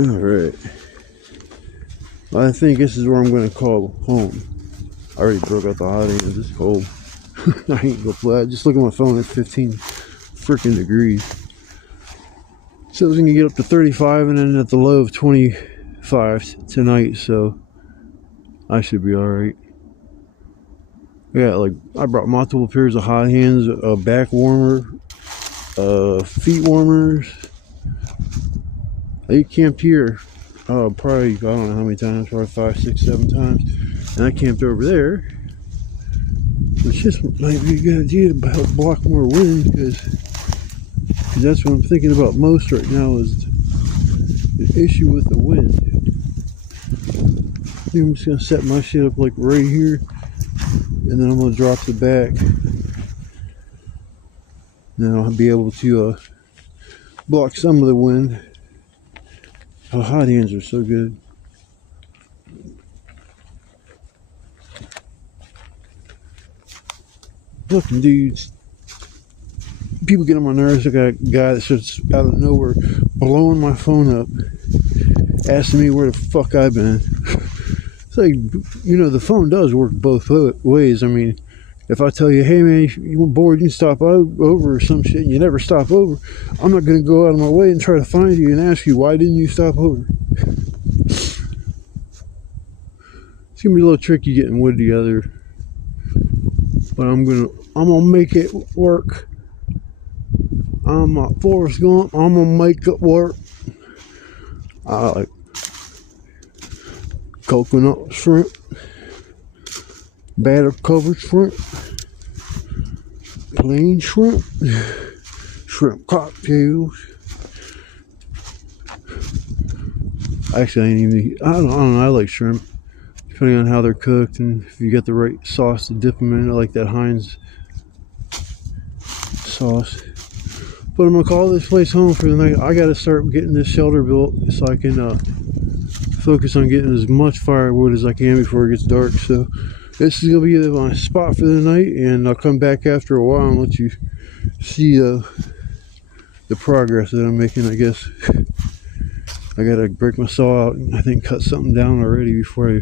Alright. I think this is where I'm going to call home. I already broke out the hot hands. It's cold. I ain't gonna play. Just look at my phone. It's 15 freaking degrees. So it's going to get up to 35 and then at the low of 25 tonight. So I should be alright. Yeah, like I brought multiple pairs of hot hands, a back warmer, feet warmers. I camped here probably, I don't know how many times, probably 5, 6, 7 times. And I camped over there, which just might be a good idea to help block more wind, because that's what I'm thinking about most right now is the issue with the wind. I'm just going to set my shit up like right here, and then I'm going to drop the back. Then I'll be able to block some of the wind. Oh, hot hands are so good. Looking dudes, people get on my nerves. I got a guy that's just out of nowhere blowing my phone up, asking me where the fuck I've been. It's like, you know, the phone does work both ways. I mean, if I tell you, hey man, you're bored, you can stop over or some shit, and you never stop over, I'm not going to go out of my way and try to find you and ask you, why didn't you stop over? It's going to be a little tricky getting wood together, but I'm gonna make it work. I'm Forrest Gump. I'm gonna make it work. I like coconut shrimp, batter covered shrimp, plain shrimp, shrimp cocktails. Actually, I don't know. I like shrimp, depending on how they're cooked and if you got the right sauce to dip them in. I like that Heinz sauce. But I'm gonna call this place home for the night. I gotta start getting this shelter built so I can focus on getting as much firewood as I can before it gets dark. So this is gonna be my spot for the night, and I'll come back after a while and let you see the progress that I'm making, I guess. I gotta break my saw out and I think cut something down already before I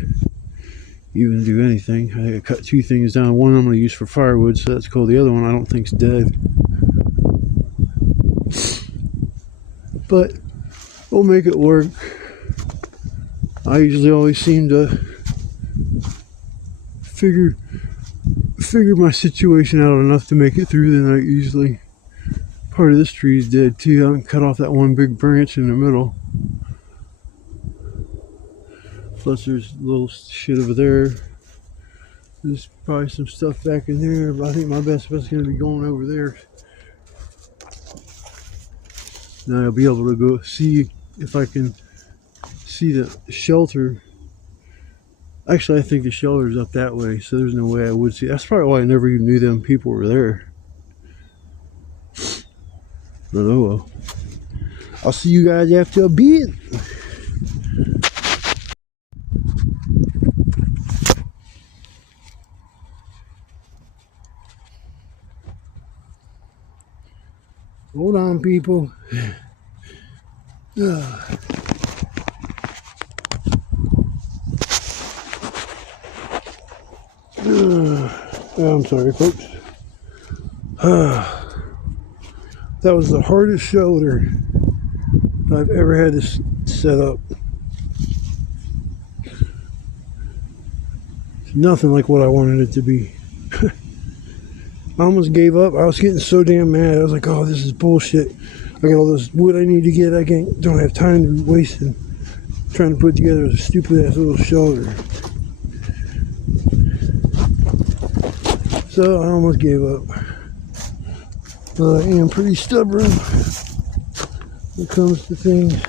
even do anything. I think I cut 2 things down. One I'm gonna use for firewood, so that's cool. The other one I don't think's dead. But we'll make it work. I usually always seem to figure my situation out enough to make it through the night usually. Part of this tree is dead too. I haven't cut off that one big branch in the middle. Plus there's a little shit over there. There's probably some stuff back in there, but I think my best bet's going to be going over there. Now I'll be able to go see if I can see the shelter. Actually, I think the shelter's up that way, so there's no way I would see. That's probably why I never even knew them people were there. But oh well. I'll see you guys after a bit. Hold on, people. I'm sorry, folks. That was the hardest shelter I've ever had to set up. It's nothing like what I wanted it to be. I almost gave up. I was getting so damn mad. I was like, oh, this is bullshit. I got all this wood I need to get. Don't have time to be wasting trying to put together a stupid ass little shelter. So I almost gave up. But I am pretty stubborn when it comes to things.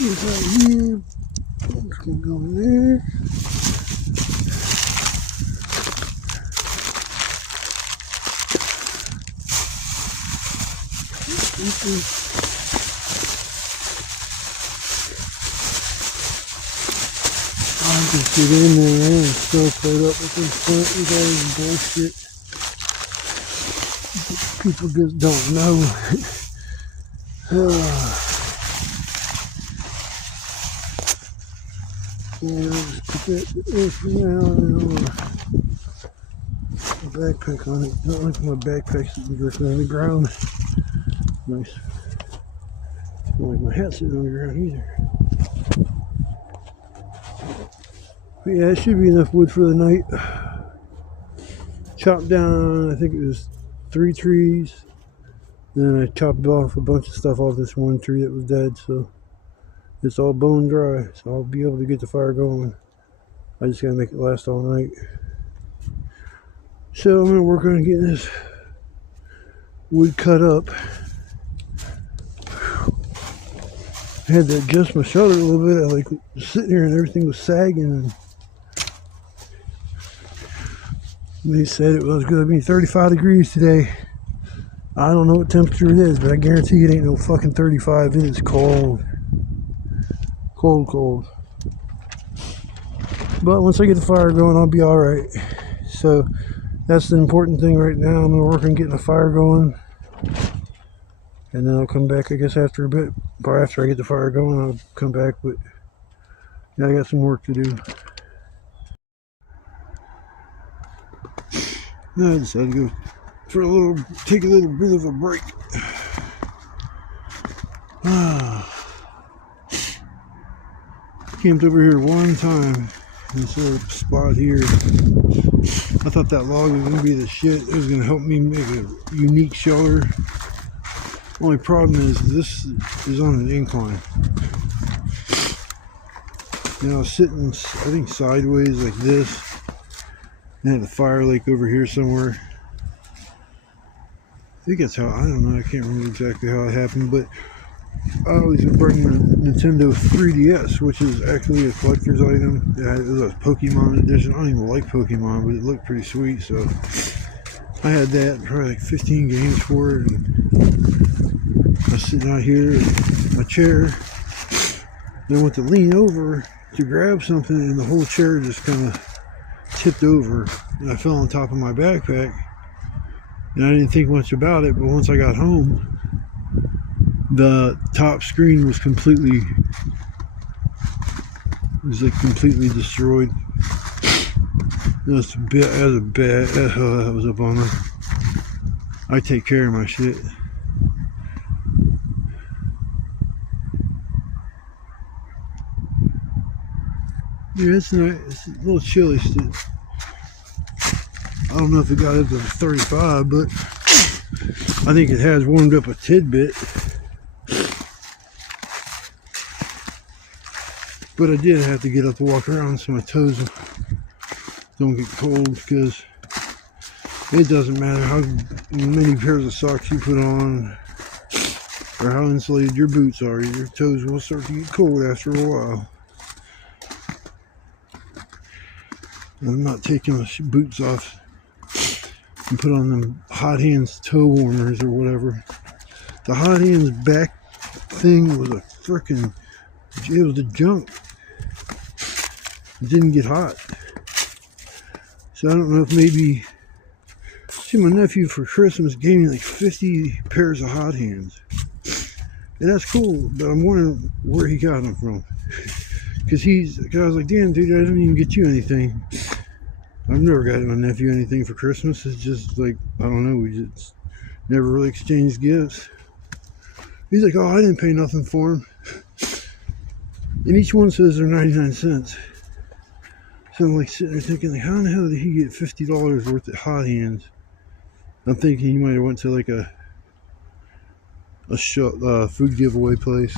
It's right here. I'm just gonna go in there. I just get in there and still put up with this front with all this bullshit. People just don't know. Yeah, I'll just put that there for now and I'll backpack on it. Not like my backpack's sitting directly on the ground. Nice. Not like my hat's sitting on the ground either. But yeah, it should be enough wood for the night. Chopped down, I think it was 3 trees. Then I chopped off a bunch of stuff off this one tree that was dead, so it's all bone dry. So I'll be able to get the fire going. I just gotta make it last all night. So I'm gonna work on getting this wood cut up. I had to adjust my shoulder a little bit. I like sitting here and everything was sagging. And they said it was gonna be 35 degrees today. I don't know what temperature it is, but I guarantee it ain't no fucking 35. It is cold. Cold. But once I get the fire going, I'll be alright. So that's the important thing right now. I'm gonna work on getting the fire going. And then I'll come back, I guess, after a bit. Or after I get the fire going, I'll come back. But yeah, I got some work to do. I decided to go for take a little bit of a break. Camped over here one time in this little spot here. I thought that log was gonna be the shit. It was gonna help me make a unique shelter. Only problem is this is on an incline. And I was sitting, I think, sideways like this. And had the fire like over here somewhere. I think that's how, I don't know, I can't remember exactly how it happened, but I always bring my Nintendo 3DS, which is actually a collector's item. It was a Pokemon edition. I don't even like Pokemon, but it looked pretty sweet, so I had that, probably like 15 games for it. And I was sitting out here in my chair, and I went to lean over to grab something, and the whole chair just kind of tipped over, and I fell on top of my backpack. And I didn't think much about it, but once I got home, the top screen was completely destroyed. That was that was a bummer. I take care of my shit. Yeah, it's nice. It's a little chilly still. I don't know if it got up to 35, but I think it has warmed up a tidbit. But I did have to get up to walk around so my toes don't get cold, because it doesn't matter how many pairs of socks you put on or how insulated your boots are, your toes will start to get cold after a while. I'm not taking my boots off and put on them hot hands toe warmers or whatever. The hot hands back thing was a freaking, it was a junk. It didn't get hot. So I don't know if maybe, see, my nephew for Christmas gave me like 50 pairs of hot hands. And that's cool, but I'm wondering where he got them from. Cause I was like, damn dude, I didn't even get you anything. I've never got my nephew anything for Christmas. It's just like, I don't know, we just never really exchanged gifts. He's like, oh, I didn't pay nothing for him. And each one says they're 99 cents. So I'm like sitting there thinking, like, how in the hell did he get $50 worth of hot hands? I'm thinking he might have went to like a food giveaway place.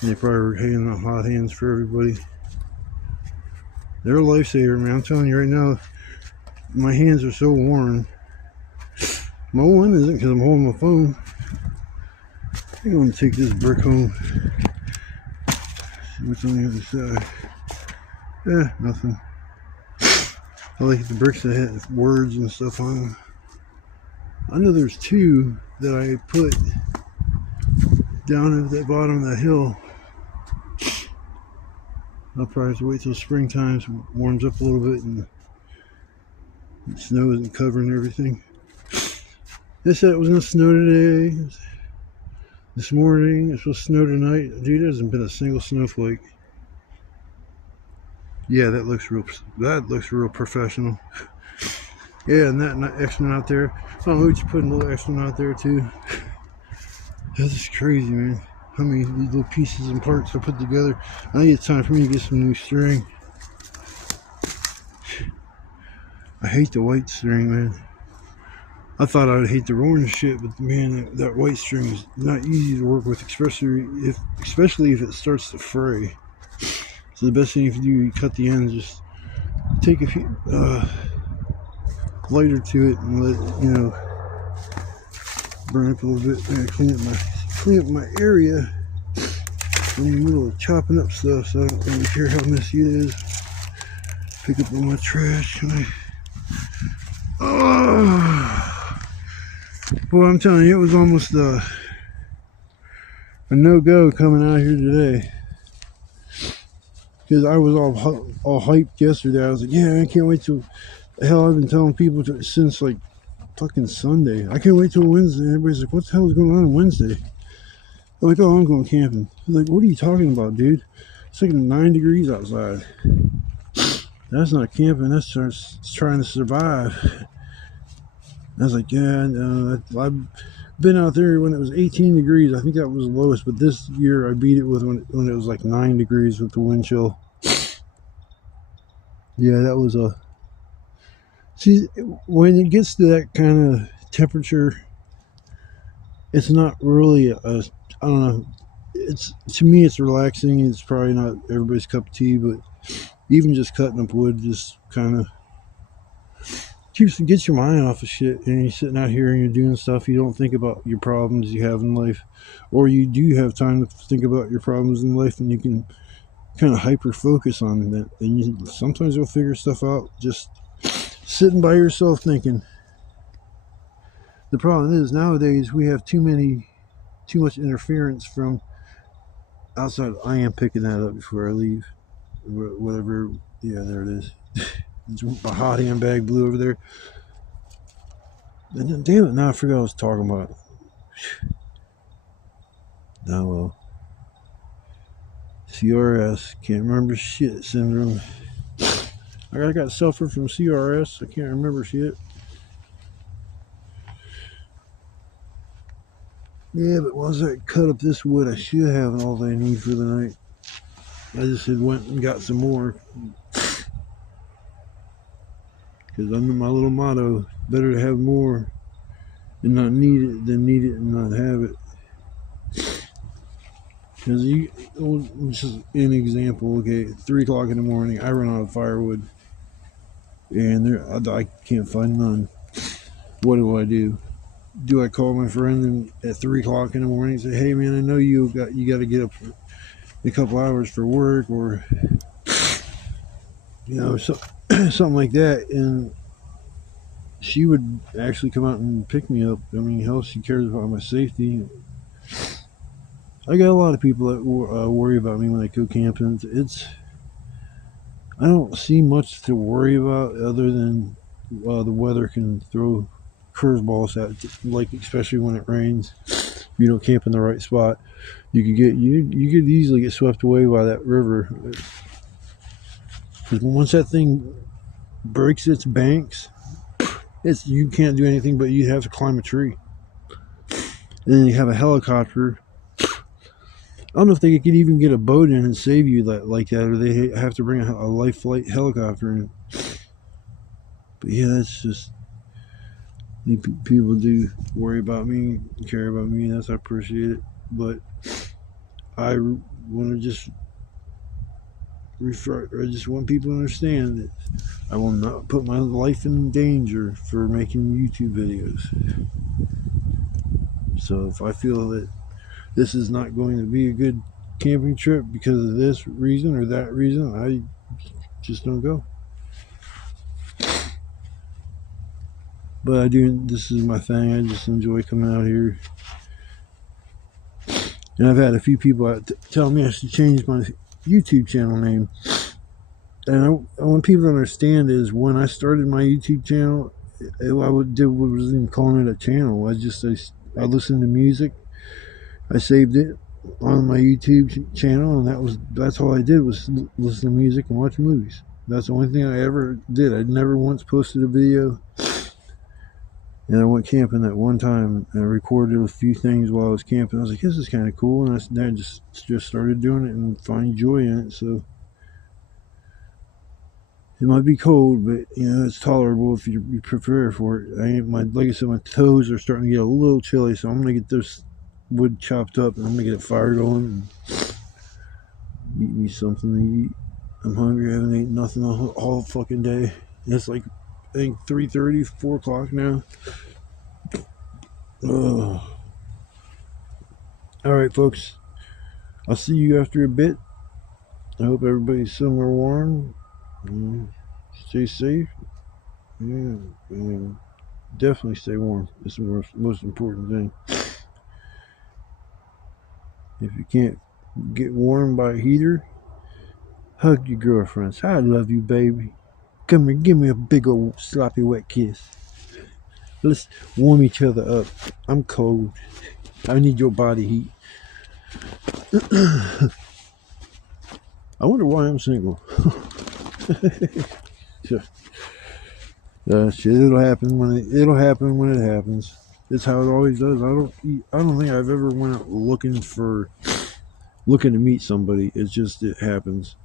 And they probably were handing out hot hands for everybody. They're a lifesaver, man. I'm telling you right now, my hands are so warm. My one isn't because I'm holding my phone. I'm going to take this brick home. See what's on the other side. Nothing. I like the bricks that have words and stuff on them. I know there's two that I put down at the bottom of that hill. I'll probably have to wait till springtime so it warms up a little bit and the snow isn't covering everything. They said it was going to snow today. This morning, it's supposed to snow tonight. Dude, there hasn't been a single snowflake. Yeah, that looks real professional. Yeah, and that extra out there. I don't know what you put a little extra out there too. That's just crazy, man. How many these little pieces and parts I put together. I think it's time for me to get some new string. I hate the white string, man. I thought I'd hate the orange shit, but man, that white string is not easy to work with, especially if it starts to fray. So the best thing you can do, you cut the ends, just take a few lighter to it and let it, burn up a little bit. And clean up my area. I'm in the middle of chopping up stuff, so I don't really care how messy it is. Pick up all my trash. Boy, I'm telling you, it was almost a no-go coming out here today. Because I was all hyped yesterday. I was like, yeah, I can't wait till... Hell, I've been telling people since like fucking Sunday. I can't wait till Wednesday. And everybody's like, what the hell is going on Wednesday? I'm like, oh, I'm going camping. I'm like, what are you talking about, dude? It's like 9 degrees outside. That's not camping. That's just trying to survive. I was like, yeah, I've been out there when it was 18 degrees. I think that was the lowest, but this year I beat it with when it was like 9 degrees with the wind chill. Yeah, that was a... See, when it gets to that kind of temperature, it's not really I don't know. To me, it's relaxing. It's probably not everybody's cup of tea, but even just cutting up wood just kind of gets your mind off of shit. And you're sitting out here and you're doing stuff. You don't think about your problems you have in life, or you do have time to think about your problems in life, and you can kind of hyper focus on that. And sometimes you'll figure stuff out just sitting by yourself thinking. The problem is nowadays we have too much interference from outside. I am picking that up before I leave. Whatever. Yeah, there it is. My hot handbag blew over there. And then, damn it, now I forgot what I was talking about. Oh well. CRS, can't remember shit syndrome. I got suffered from CRS. I can't remember shit. Yeah, but once I cut up this wood, I should have all I need for the night. I just went and got some more. Because under my little motto, better to have more and not need it than need it and not have it. Because just an example, okay, 3 o'clock in the morning, I run out of firewood. And I can't find none. What do? Do I call my friend at 3 o'clock in the morning and say, hey man, I know you got to get up a couple hours for work, or something like that, and she would actually come out and pick me up. I mean, hell, she cares about my safety. I got a lot of people that worry about me when I go camping. I don't see much to worry about other than the weather can throw curveballs at, like especially when it rains. If you don't camp in the right spot, you could easily get swept away by that river. Because once that thing breaks its banks, you can't do anything but you have to climb a tree. And then you have a helicopter. I don't know if they could even get a boat in and save you like that, or they have to bring a life flight helicopter in. But yeah, that's just... People do worry about me, care about me, and I appreciate it. But I want to just I just want people to understand that I will not put my life in danger for making YouTube videos. So if I feel that this is not going to be a good camping trip because of this reason or that reason, I just don't go. But this is my thing. I just enjoy coming out here. And I've had a few people tell me I should change my YouTube channel name. And I want people to understand is when I started my YouTube channel, I wasn't even calling it a channel. I listened to music. I saved it on my YouTube channel, and that's all I did was listen to music and watch movies. That's the only thing I ever did. I never once posted a video. And I went camping that one time and I recorded a few things while I was camping. I was like, this is kind of cool. And I just started doing it and finding joy in it. So it might be cold, but it's tolerable if you prepare for it. Like I said, my toes are starting to get a little chilly, so I'm gonna get this wood chopped up and I'm gonna get it fired on and eat me something to eat. I'm hungry. I haven't eaten nothing all fucking day. It's like I think 3:30, 4 o'clock now. Ugh. All right, folks. I'll see you after a bit. I hope everybody's somewhere warm. Stay safe. Yeah, and definitely stay warm. It's the most important thing. If you can't get warm by a heater, hug your girlfriend. Say, I love you, baby. Come here, give me a big old sloppy wet kiss. Let's warm each other up. I'm cold. I need your body heat. I wonder why I'm single. Shit, it'll happen when it happens. It's how it always does. I don't think I've ever went out looking to meet somebody. It's just it happens.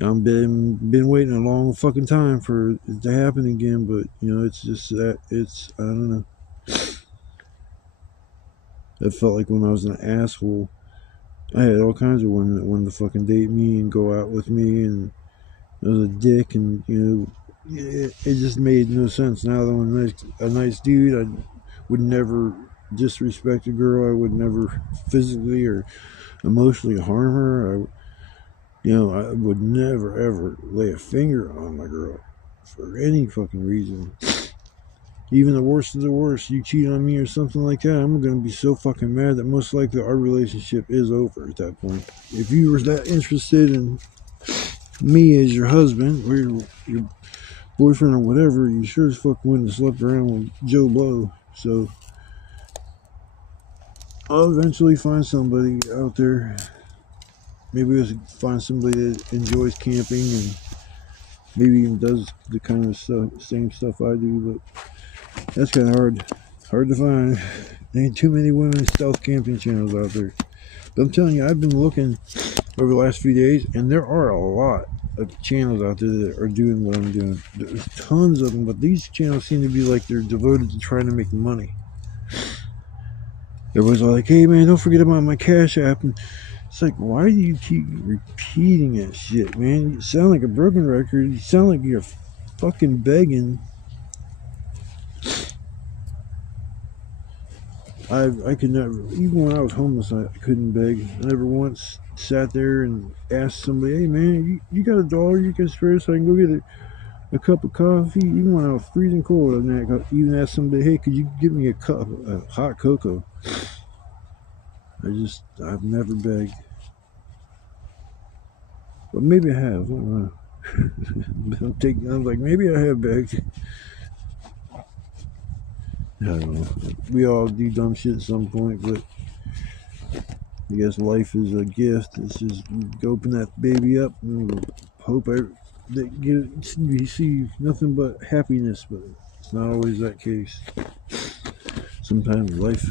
I've been waiting a long fucking time for it to happen again, but it's just that I don't know. I felt like when I was an asshole, I had all kinds of women that wanted to fucking date me and go out with me, and I was a dick, and it just made no sense. Now that I'm a nice dude, I would never disrespect a girl. I would never physically or emotionally harm her. I would never ever lay a finger on my girl for any fucking reason. Even the worst of the worst, you cheat on me or something like that, I'm gonna be so fucking mad that most likely our relationship is over at that point. If you were that interested in me as your husband or your boyfriend or whatever, you sure as fuck wouldn't have slept around with Joe Blow. So I'll eventually find somebody out there. Maybe I'll find somebody that enjoys camping and maybe even does the kind of same stuff I do, but that's kind of hard to find. There ain't too many women stealth camping channels out there. But I'm telling you, I've been looking over the last few days, and there are a lot of channels out there that are doing what I'm doing. There's tons of them, but these channels seem to be like they're devoted to trying to make money. Everyone's like, hey man, don't forget about my Cash App. And it's like, why do you keep repeating that shit, man? You sound like a broken record. You sound like you're fucking begging. I could never, even when I was homeless, I couldn't beg. I never once sat there and asked somebody, hey man, you got $1 you can spare so I can go get a cup of coffee? Even when I was freezing cold, I even asked somebody, hey, could you give me a cup of hot cocoa? I've never begged. But maybe I have, I don't know. I'm like, maybe I have begged. I don't know. We all do dumb shit at some point, but I guess life is a gift. It's just open that baby up and hope that you receive nothing but happiness, but it's not always that case. Sometimes life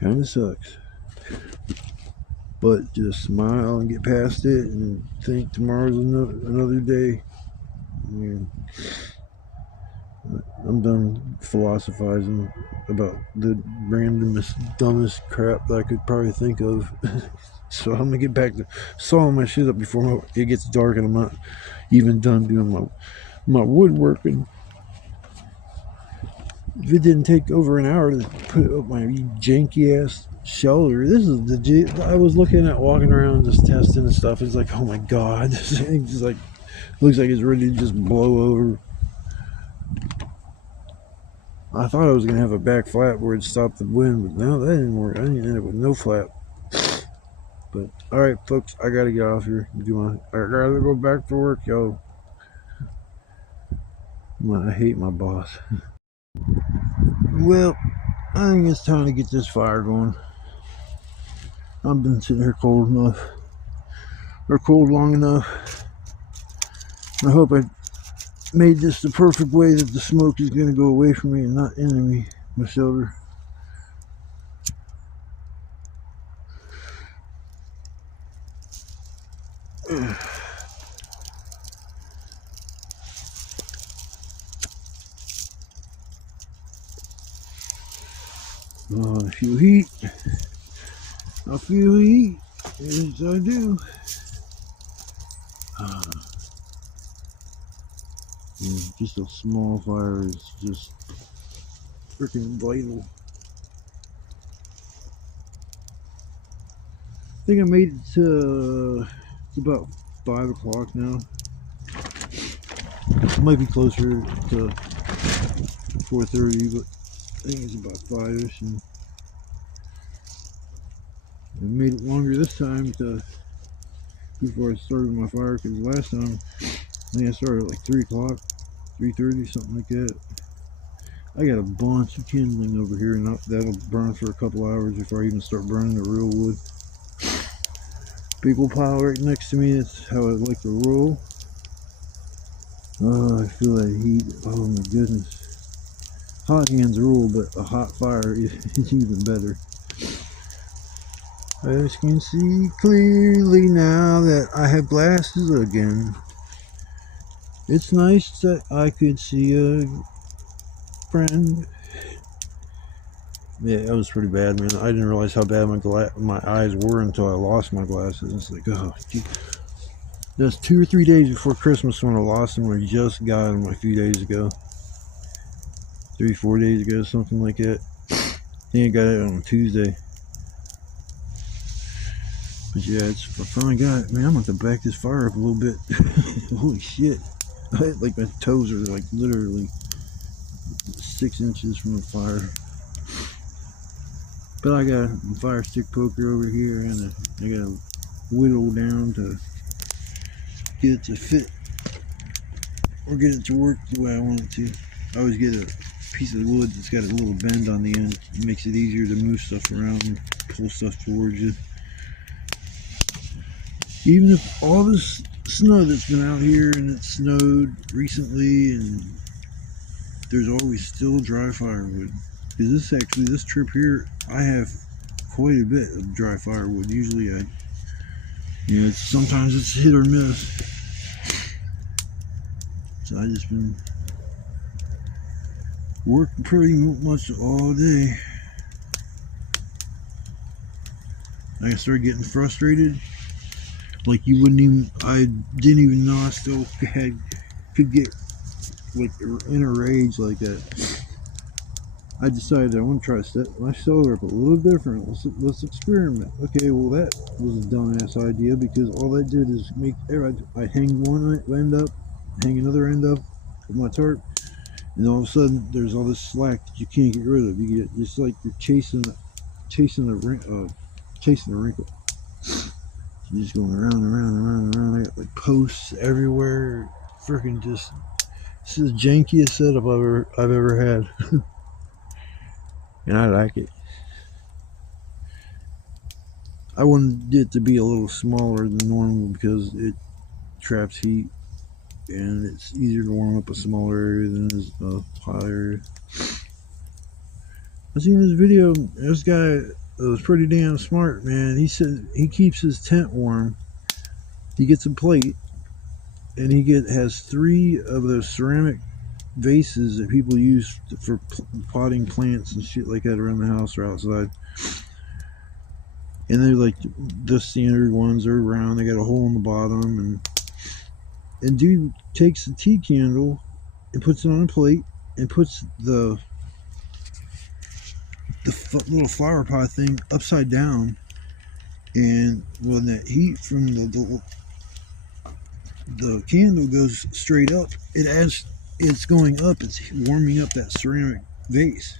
kind of sucks. But just smile and get past it and think tomorrow's another day. And I'm done philosophizing about the randomest, dumbest crap that I could probably think of. So I'm gonna get back to sawing my shit up before it gets dark and I'm not even done doing my woodworking. If it didn't take over an hour to put up my janky ass shelter, this is legit. I was looking at walking around just testing and stuff. It's like, oh my god, this thing just like looks like it's ready to just blow over. I thought I was gonna have a back flap where it stopped the wind, but no, that didn't work. I ended up with no flap. But all right, folks, I gotta get off here. I gotta go back to work, yo. I hate my boss. Well, I think it's time to get this fire going. I've been sitting here cold long enough. I hope I made this the perfect way that the smoke is going to go away from me and not into me, my shoulder. Oh, I feel heat. I feel heat. Yes, I do. Just a small fire is just freaking vital. I think I made it to, it's about 5 o'clock now. It might be closer to 4:30, but I think it's about 5ish, and I made it longer this time before I started my fire, because last time I think I started at like 3 o'clock, 3:30, something like that. I got a bunch of kindling over here, and that'll burn for a couple hours before I even start burning the real wood. Big old pile right next to me. That's how I like to roll. Oh, I feel that heat. Oh my goodness. Hot hands rule, but a hot fire is even better. I can see clearly now that I have glasses again. It's nice that I could see a friend. Yeah, that was pretty bad, man. I didn't realize how bad my eyes were until I lost my glasses. It's like, oh, geez. That's 2 or 3 days before Christmas when I lost them. I just got them a few days ago. 3-4 days ago, something like that. I think I got it on Tuesday. But yeah, I finally got it. Man, I'm going to back this fire up a little bit. Holy shit. Like my toes are like literally 6 inches from the fire. But I got a fire stick poker over here, and I got to whittle down to get it to fit or get it to work the way I want it to. I always get a piece of wood that's got a little bend on the end. It makes it easier to move stuff around and pull stuff towards you. Even if all this snow that's been out here, and it snowed recently, and there's always still dry firewood. Because this trip here, I have quite a bit of dry firewood. Usually sometimes it's hit or miss. So I just been working pretty much all day. I started getting frustrated. Like I didn't even know I still could get like in a rage like that. I decided I want to try to set my solar up a little different. Let's experiment. Okay, well that was a dumbass idea, because all that did is I'd hang one end up, hang another end up with my tarp, and all of a sudden there's all this slack that you can't get rid of. You get it's like you're chasing a wrinkle. You're just going around and around and around and around. I got like posts everywhere. Freaking just, this is the jankiest setup I've ever had. And I like it. I wanted it to be a little smaller than normal because it traps heat, and it's easier to warm up a smaller area than a hot area. I seen this video. This guy was pretty damn smart, man. He said he keeps his tent warm. He gets a plate, and has 3 of those ceramic vases that people use for potting plants and shit like that around the house or outside. And they're like the standard ones. They're round. They got a hole in the bottom, and dude takes the tea candle and puts it on a plate and puts the little flower pot thing upside down. And when that heat from the candle goes straight up, it's going up, it's warming up that ceramic vase,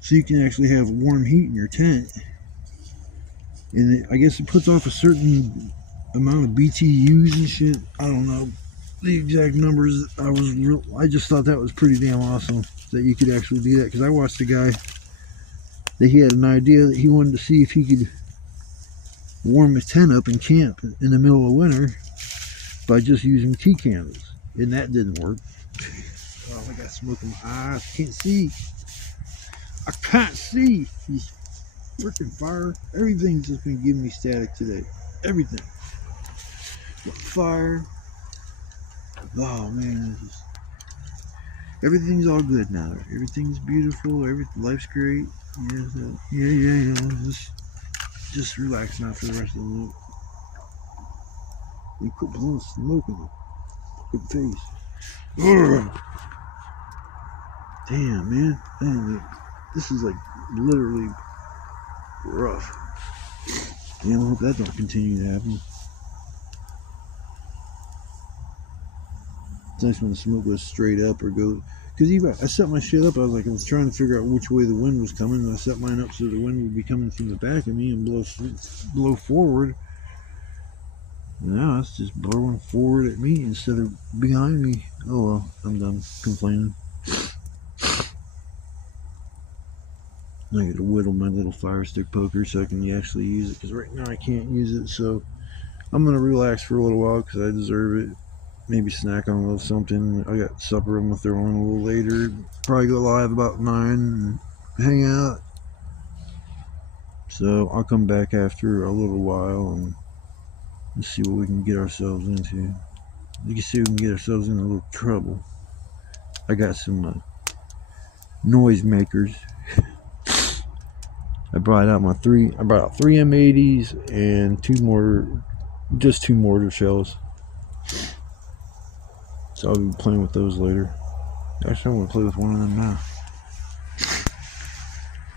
so you can actually have warm heat in your tent. and I guess it puts off a certain amount of BTUs and shit. I don't know the exact numbers. I just thought that was pretty damn awesome that you could actually do that, because I watched a guy that he had an idea that he wanted to see if he could warm his tent up in camp in the middle of winter by just using tea candles, and that didn't work. Oh, I got smoke in my eyes. Can't see. I can't see. These freaking fire. Everything's just been giving me static today. Everything. Fire. Oh man, everything's all good now. Everything's beautiful. Life's great. Yeah. Just relax now for the rest of the week. You quit blowing smoke in the face. Ugh. Damn, man. This is like literally rough. Damn, I hope that don't continue to happen. It's nice when the smoke goes straight up or goes. Because even I set my shit up, I was trying to figure out which way the wind was coming, and I set mine up so the wind would be coming from the back of me and blow forward. Now it's just blowing forward at me instead of behind me. Oh well, I'm done complaining. I gotta whittle my little fire stick poker so I can actually use it, because right now I can't use it. So I'm gonna relax for a little while because I deserve it. Maybe snack on a little something. I got supper I'm gonna throw on a little later. Probably go live about 9 and hang out. So I'll come back after a little while and let's see what we can get ourselves into. You can see we can get ourselves in a little trouble. I got some noise makers. I brought out three M80s and two mortar shells. So I'll be playing with those later. Actually, I'm gonna play with one of them now.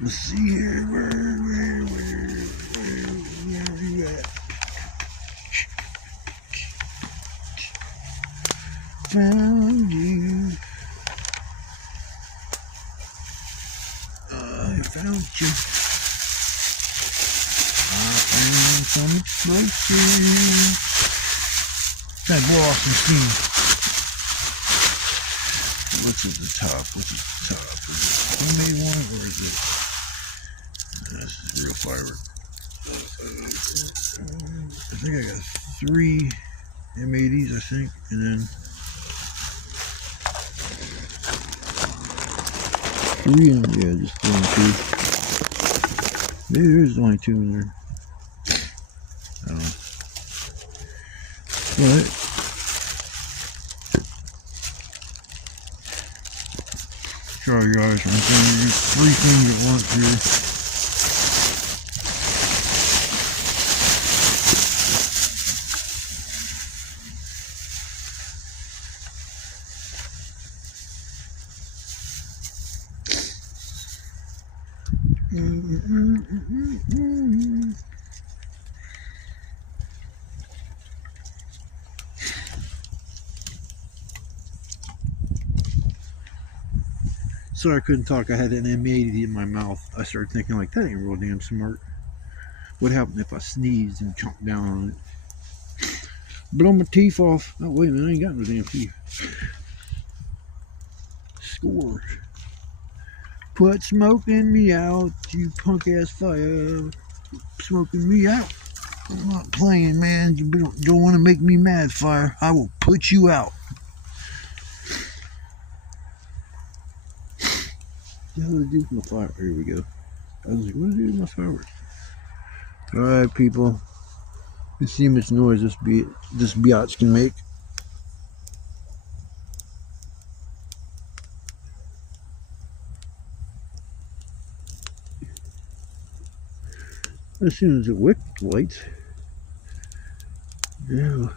Let's see here. Where are you at? Found you. I found you. I found some explosives. Trying to blow off some steam. What's at the top? Is it homemade one, or is it? This is real firework. I think I got 3 M80s, I think, and then 3 just 2. Maybe there's only 2 in there. I don't know. But sorry guys, I'm doing 3 things at once here. Sorry I couldn't talk. I had an M80 in my mouth. I started thinking like, that ain't real damn smart. What happened if I sneezed and chomped down on it? Blow my teeth off. Oh wait a minute, I ain't got no damn teeth. Scores. Put smoking me out, you punk ass fire. Smoking me out. I'm not playing, man. You don't want to make me mad, fire. I will put you out. What do I do with my fire? Here we go. I was like, what do I do with my fireworks? Alright, people. Let's see how much noise this biatch can make. As soon as it wicked lights. Yeah.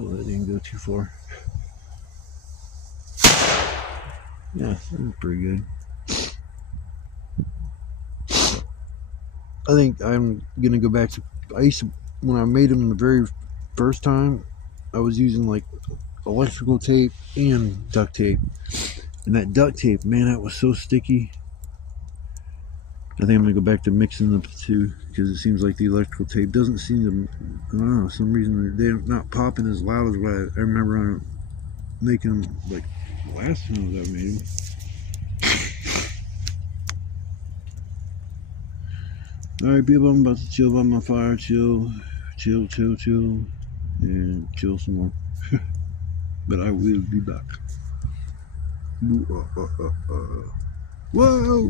Oh, that didn't go too far. Yeah, that was pretty good. I think I'm gonna go back to. When I made them the very first time, I was using like electrical tape and duct tape. And that duct tape, man, that was so sticky. I think I'm gonna go back to mixing the two because it seems like the electrical tape doesn't seem to, I don't know, some reason they're not popping as loud as what I remember on making them like the last time I made them. Alright people, I'm about to chill by my fire, chill, and chill some more. But I will be back. Whoa!